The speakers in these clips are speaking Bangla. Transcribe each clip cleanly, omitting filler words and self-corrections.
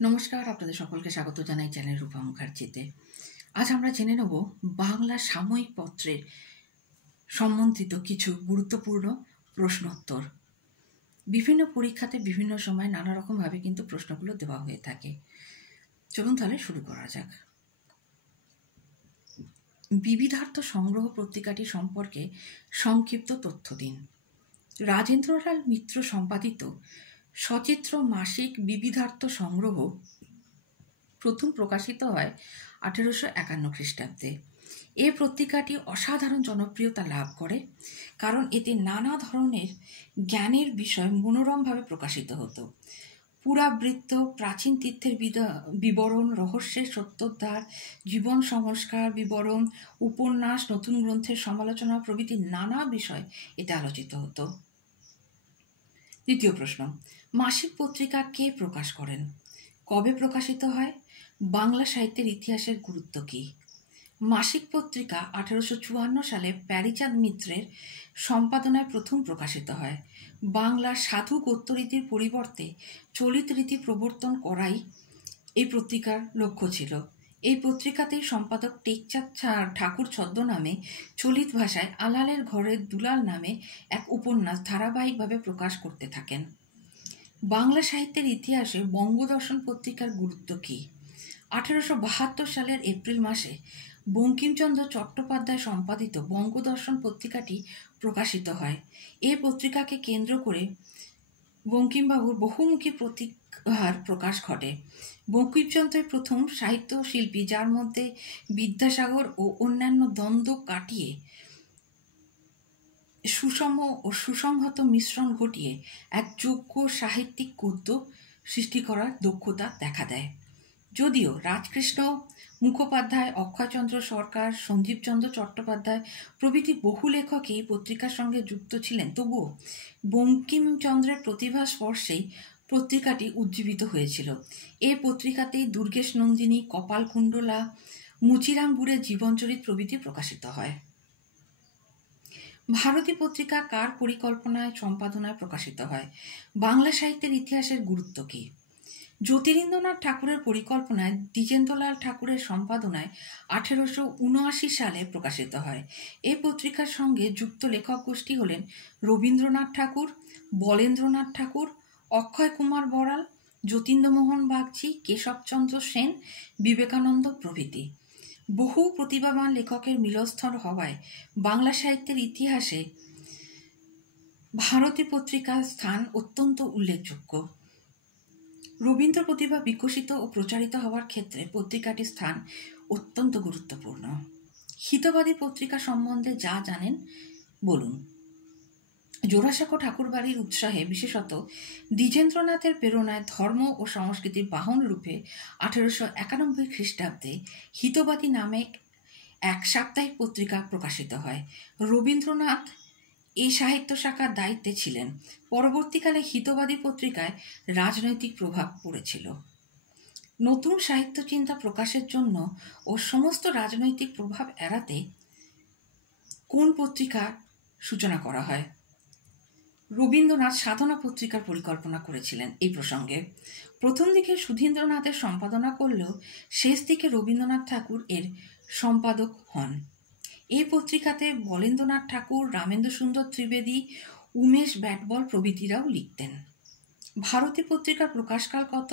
নমস্কার, আপনাদের সকলকে স্বাগত জানাই চ্যানেল রূপা মুখার্জিতে। আজ আমরা জেনে নেব বাংলা সাময়িক পত্রের সম্বন্ধিত কিছু গুরুত্বপূর্ণ প্রশ্নোত্তর। বিভিন্ন পরীক্ষাতে বিভিন্ন সময় নানা রকমভাবে কিন্তু প্রশ্নগুলো দেওয়া হয়ে থাকে। চলুন তাহলে শুরু করা যাক। বিবিধার্থ সংগ্রহ পত্রিকাটি সম্পর্কে সংক্ষিপ্ত তথ্য দিন। রাজেন্দ্রলাল মিত্র সম্পাদিত সচিত্র মাসিক বিবিধার্থ সংগ্রহ প্রথম প্রকাশিত হয় 1851 খ্রিস্টাব্দে। এই পত্রিকাটি অসাধারণ জনপ্রিয়তা লাভ করে, কারণ এতে নানা ধরনের জ্ঞানের বিষয় মনোরমভাবে প্রকাশিত হতো। পুরাবৃত্ত, প্রাচীন তীর্থের বিবরণ, রহস্যের সত্যোদ্ধার, জীবন সংস্কার বিবরণ, উপন্যাস, নতুন গ্রন্থের সমালোচনা প্রভৃতি নানা বিষয় এতে আলোচিত হতো। দ্বিতীয় প্রশ্ন, মাসিক পত্রিকা কে প্রকাশ করেন? কবে প্রকাশিত হয়? বাংলা সাহিত্যের ইতিহাসের গুরুত্ব কী? মাসিক পত্রিকা 1854 সালে প্যারীচাঁদ মিত্রের সম্পাদনায় প্রথম প্রকাশিত হয়। বাংলার সাধু গদ্যরীতির পরিবর্তে চলিত রীতি প্রবর্তন করাই এই পত্রিকার লক্ষ্য ছিল। এই পত্রিকাতেই সম্পাদক টেকচাঁদ ঠাকুর ছদ্মনামে চলিত ভাষায় আলালের ঘরের দুলাল নামে এক উপন্যাস ধারাবাহিকভাবে প্রকাশ করতে থাকেন। বাংলা সাহিত্যের ইতিহাসে বঙ্গদর্শন পত্রিকার গুরুত্ব কী? 1872 সালের এপ্রিল মাসে বঙ্কিমচন্দ্র চট্টোপাধ্যায় সম্পাদিত বঙ্গদর্শন পত্রিকাটি প্রকাশিত হয়। এই পত্রিকাকে কেন্দ্র করে বঙ্কিমবাবুর বহুমুখী প্রতিভার প্রকাশ ঘটে। বঙ্কিমচন্দ্রের প্রথম সাহিত্য শিল্পী, যার মধ্যে বিদ্যাসাগর ও অন্যান্য দ্বন্দ্ব কাটিয়ে সুষম ও সুসংহত মিশ্রণ ঘটিয়ে এক যোগ্য সাহিত্যিক গদ্য সৃষ্টি করার দক্ষতা দেখা দেয়। যদিও রাজকৃষ্ণ মুখোপাধ্যায়, অক্ষয়চন্দ্র সরকার, সঞ্জীবচন্দ্র চট্টোপাধ্যায় প্রভৃতি বহু লেখক এই পত্রিকার সঙ্গে যুক্ত ছিলেন, তবুও বঙ্কিমচন্দ্রের প্রতিভা স্পর্শেই পত্রিকাটি উজ্জীবিত হয়েছিল। এই পত্রিকাতেই দুর্গেশ নন্দিনী, কপালকুণ্ডলা, মুচিরাম বুড়ের জীবনচরিত প্রভৃতি প্রকাশিত হয়। ভারতী পত্রিকা কার পরিকল্পনায় সম্পাদনায় প্রকাশিত হয়? বাংলা সাহিত্যের ইতিহাসের গুরুত্ব কী? জ্যোতিরিন্দ্রনাথ ঠাকুরের পরিকল্পনায় দ্বিজেন্দ্রলাল ঠাকুরের সম্পাদনায় 1879 সালে প্রকাশিত হয়। এই পত্রিকার সঙ্গে যুক্ত লেখক গোষ্ঠী হলেন রবীন্দ্রনাথ ঠাকুর, বলেন্দ্রনাথ ঠাকুর, অক্ষয় কুমার বড়াল, যতীন্দ্রমোহন বাগচি, কেশবচন্দ্র সেন, বিবেকানন্দ প্রভৃতি। বহু প্রতিভাবান লেখকের মিলনস্থল হওয়ায় বাংলা সাহিত্যের ইতিহাসে ভারতী পত্রিকার স্থান অত্যন্ত উল্লেখযোগ্য। রবীন্দ্র প্রতিভা বিকশিত ও প্রচারিত হওয়ার ক্ষেত্রে পত্রিকাটির স্থান অত্যন্ত গুরুত্বপূর্ণ। হিতবাদী পত্রিকা সম্বন্ধে যা জানেন বলুন। জোড়াসাঁকো ঠাকুরবাড়ির উৎসাহে, বিশেষত দ্বিজেন্দ্রনাথের প্রেরণায় ধর্ম ও সংস্কৃতির বাহন রূপে 1891 খ্রিস্টাব্দে হিতবাদী নামে এক সাপ্তাহিক পত্রিকা প্রকাশিত হয়। রবীন্দ্রনাথ এই সাহিত্য শাখার দায়িত্বে ছিলেন। পরবর্তীকালে হিতবাদী পত্রিকায় রাজনৈতিক প্রভাব পড়েছিল। নতুন সাহিত্য চিন্তা প্রকাশের জন্য ও সমস্ত রাজনৈতিক প্রভাব এড়াতে কোন পত্রিকার সূচনা করা হয়? রবীন্দ্রনাথ সাধনা পত্রিকার পরিকল্পনা করেছিলেন। এই প্রসঙ্গে প্রথম দিকে সুধীন্দ্রনাথের সম্পাদনা করলেও শেষ দিকে রবীন্দ্রনাথ ঠাকুর এর সম্পাদক হন। এই পত্রিকাতে বলেন্দ্রনাথ ঠাকুর, রামেন্দ্র সুন্দর ত্রিবেদী, উমেশ ব্যাটবল প্রভৃতিরাও লিখতেন। ভারতী পত্রিকার প্রকাশকাল কত?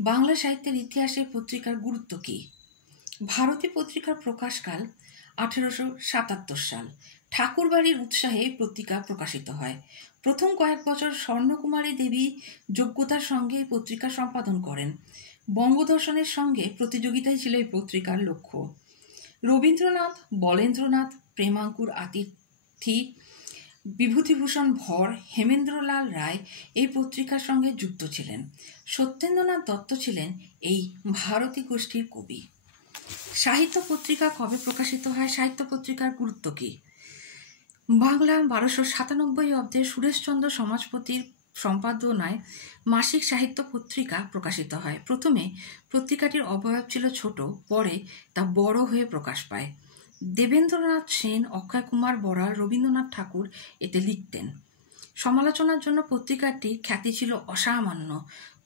বাংলা সাহিত্যের ইতিহাসে পত্রিকার গুরুত্ব কী? ভারতী পত্রিকার প্রকাশকাল 1877 সাল। ঠাকুরবাড়ির উৎসাহে পত্রিকা প্রকাশিত হয়। প্রথম কয়েক বছর স্বর্ণকুমারী দেবী যোগ্যতার সঙ্গে এই পত্রিকা সম্পাদন করেন। বঙ্গদর্শনের সঙ্গে প্রতিযোগিতাই ছিল এই পত্রিকার লক্ষ্য। রবীন্দ্রনাথ, বলেন্দ্রনাথ, প্রেমাঙ্কুর আতিথি, বিভূতিভূষণ ভর, হেমেন্দ্রলাল রায় এই পত্রিকার সঙ্গে যুক্ত ছিলেন। সত্যেন্দ্রনাথ দত্ত ছিলেন এই ভারতী গোষ্ঠীর কবি। সাহিত্য পত্রিকা কবে প্রকাশিত হয়? সাহিত্য পত্রিকার গুরুত্ব কী? বাংলা 1297 অব্দে সুরেশচন্দ্র সমাজপতির সম্পাদনায় মাসিক সাহিত্য পত্রিকা প্রকাশিত হয়। প্রথমে পত্রিকাটির অবয়ব ছিল ছোট, পরে তা বড় হয়ে প্রকাশ পায়। দেবেন্দ্রনাথ সেন, অক্ষয় কুমার বড়াল, রবীন্দ্রনাথ ঠাকুর এতে লিখতেন। সমালোচনার জন্য পত্রিকাটির খ্যাতি ছিল অসামান্য।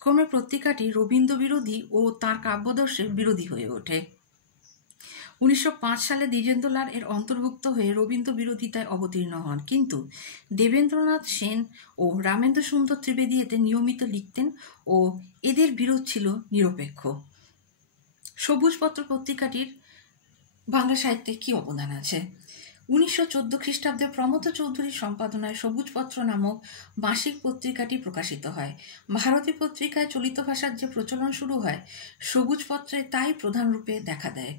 ক্রমে পত্রিকাটি রবীন্দ্র বিরোধী ও তাঁর কাব্যদর্শের বিরোধী হয়ে ওঠে। 1905 সালে দ্বিজেন্দ্রলাল এর অন্তর্ভুক্ত হয়ে রবীন্দ্র বিরোধিতায় অবতীর্ণ হন, কিন্তু দেবেন্দ্রনাথ সেন ও রামেন্দ্র সুন্দর ত্রিবেদী এতে নিয়মিত লিখতেন ও এদের বিরোধ ছিল নিরপেক্ষ। সবুজপত্র পত্রিকাটির বাংলা সাহিত্যে কি অবদান আছে? 1914 খ্রিস্টাব্দে প্রমথ চৌধুরীর সম্পাদনায় সবুজপত্র নামক মাসিক পত্রিকাটি প্রকাশিত হয়। ভারতী পত্রিকায় চলিত ভাষার যে প্রচলন শুরু হয়, সবুজপত্রে তাই প্রধান রূপে দেখা দেয়।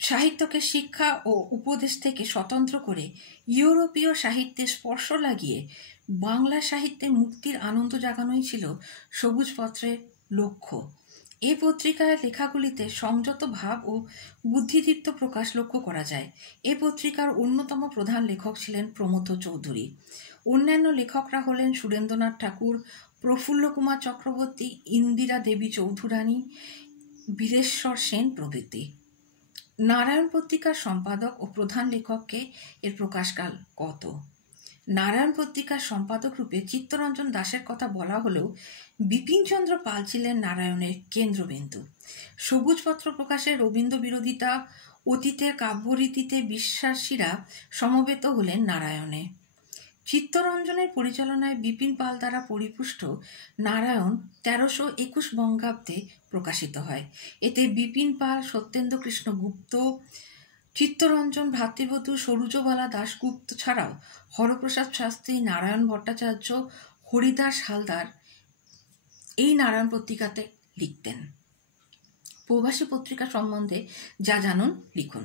সাহিত্যকে শিক্ষা ও উপদেশ থেকে স্বতন্ত্র করে ইউরোপীয় সাহিত্যে স্পর্শ লাগিয়ে বাংলা সাহিত্যে মুক্তির আনন্দ জাগানোই ছিল সবুজপত্রের লক্ষ্য। এই পত্রিকার লেখাগুলিতে সংযত ভাব ও বুদ্ধিদীপ্ত প্রকাশ লক্ষ্য করা যায়। এই পত্রিকার অন্যতম প্রধান লেখক ছিলেন প্রমথ চৌধুরী। অন্যান্য লেখকরা হলেন সুরেন্দ্রনাথ ঠাকুর, প্রফুল্ল কুমার চক্রবর্তী, ইন্দিরা দেবী চৌধুরানী, বীরেশ্বর সেন প্রভৃতি। নারায়ণ পত্রিকার সম্পাদক ও প্রধান লেখককে এর প্রকাশকাল কত? নারায়ণ পত্রিকার সম্পাদক রূপে চিত্তরঞ্জন দাসের কথা বলা হলেও বিপিনচন্দ্র পাল ছিলেন নারায়ণের কেন্দ্রবিন্দু। সবুজপত্র প্রকাশে রবীন্দ্র বিরোধিতা, অতীতের কাব্যরীতিতে বিশ্বাসীরা সমবেত হলেন নারায়ণে। চিত্তরঞ্জনের পরিচালনায় বিপিন পাল দ্বারা পরিপুষ্ট নারায়ণ 1321 বঙ্গাব্দে প্রকাশিত হয়। এতে বিপিন পাল, সত্যেন্দ্র কৃষ্ণ গুপ্ত, চিত্তরঞ্জন ভ্রাতৃবধূ সরোজবালা দাশগুপ্ত ছাড়াও হরপ্রসাদ শাস্ত্রী, নারায়ণ ভট্টাচার্য, হরিদাস হালদার এই নারায়ণ পত্রিকাতে লিখতেন। প্রবাসী পত্রিকা সম্বন্ধে যা জানুন লিখুন।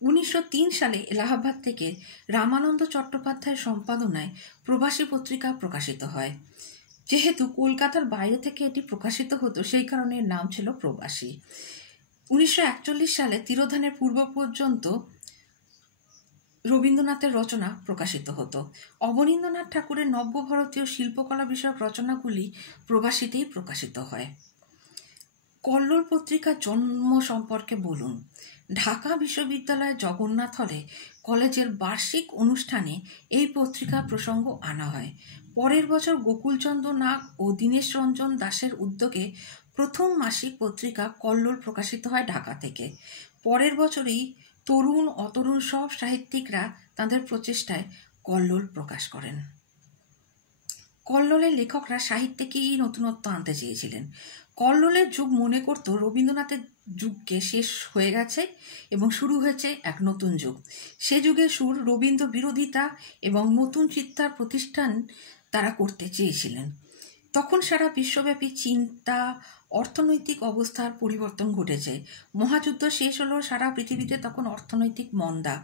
1903 সালে এলাহাবাদ থেকে রামানন্দ চট্টোপাধ্যায়ের সম্পাদনায় প্রবাসী পত্রিকা প্রকাশিত হয়। যেহেতু কলকাতার বাইরে থেকে এটি প্রকাশিত হতো, সেই কারণে এর নাম ছিল প্রবাসী। 1941 সালে তিরোধানের পূর্ব পর্যন্ত রবীন্দ্রনাথের রচনা প্রকাশিত হতো। অবনীন্দ্রনাথ ঠাকুরের নব্যভারতীয় শিল্পকলা বিষয়ক রচনাগুলি প্রবাসীতেই প্রকাশিত হয়। কল্লোল পত্রিকার জন্ম সম্পর্কে বলুন। ঢাকা বিশ্ববিদ্যালয়ের জগন্নাথ হলে কলেজের বার্ষিক অনুষ্ঠানে এই পত্রিকার প্রসঙ্গ আনা হয়। পরের বছর গোকুলচন্দ্র নাগ ও দীনেশ রঞ্জন দাসের উদ্যোগে প্রথম মাসিক পত্রিকা কল্লোল প্রকাশিত হয় ঢাকা থেকে। পরের বছরই তরুণ অতরুণ সব সাহিত্যিকরা তাদের প্রচেষ্টায় কল্লোল প্রকাশ করেন। কল্লোলের লেখকরা সাহিত্যে কি নতুনত্ব আনতে চেয়েছিলেন। কল্লোলের যুগ মনে করত রবীন্দ্রনাথের যুগকে শেষ হয়ে গেছে এবং শুরু হয়েছে এক নতুন যুগ। সে যুগের সুর রবীন্দ্র বিরোধিতা এবং নতুন চিন্তার প্রতিষ্ঠান তারা করতে চেয়েছিলেন। তখন সারা বিশ্বব্যাপী চিন্তা, অর্থনৈতিক অবস্থার পরিবর্তন ঘটেছে। মহাযুদ্ধ শেষ হলেও সারা পৃথিবীতে তখন অর্থনৈতিক মন্দা।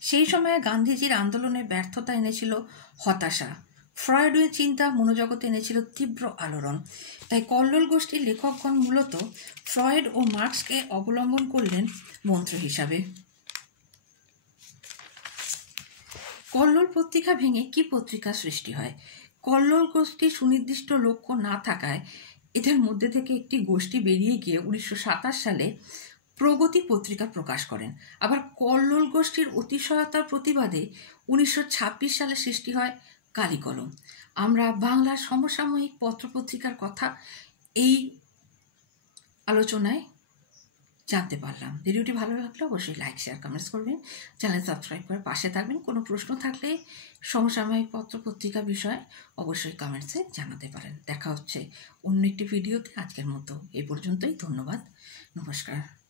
সেই সময়ে গান্ধীজির আন্দোলনের ব্যর্থতা এনেছিল হতাশা। ফ্রয়েডের চিন্তা মনোজগতে এনেছিল তীব্র আলোড়ন। তাই কল্লোল গোষ্ঠীর লেখকগণ মূলত ফ্রয়েড ও মার্ক্সকে অবলম্বন করলেন মন্ত্র হিসাবে। কল্লোল পত্রিকা ভেঙে কি পত্রিকা সৃষ্টি হয়? কল্লোল গোষ্ঠীর সুনির্দিষ্ট লক্ষ্য না থাকায় এদের মধ্যে থেকে একটি গোষ্ঠী বেরিয়ে গিয়ে 1927 সালে প্রগতি পত্রিকা প্রকাশ করেন। আবার কল্লোল গোষ্ঠীর অতিশয়তার প্রতিবাদে 1926 সালে সৃষ্টি হয় কালিকলম। আমরা বাংলার সমসাময়িক পত্রপত্রিকার কথা এই আলোচনায় জানতে পারলাম। ভিডিওটি ভালো লাগলে অবশ্যই লাইক, শেয়ার, কমেন্টস করবেন। চ্যানেল সাবস্ক্রাইব করে পাশে থাকবেন। কোনো প্রশ্ন থাকলে সমসাময়িক পত্রপত্রিকা বিষয়ে অবশ্যই কমেন্টসে জানাতে পারেন। দেখা হচ্ছে অন্য একটি ভিডিওতে। আজকের মতো এই পর্যন্তই। ধন্যবাদ, নমস্কার।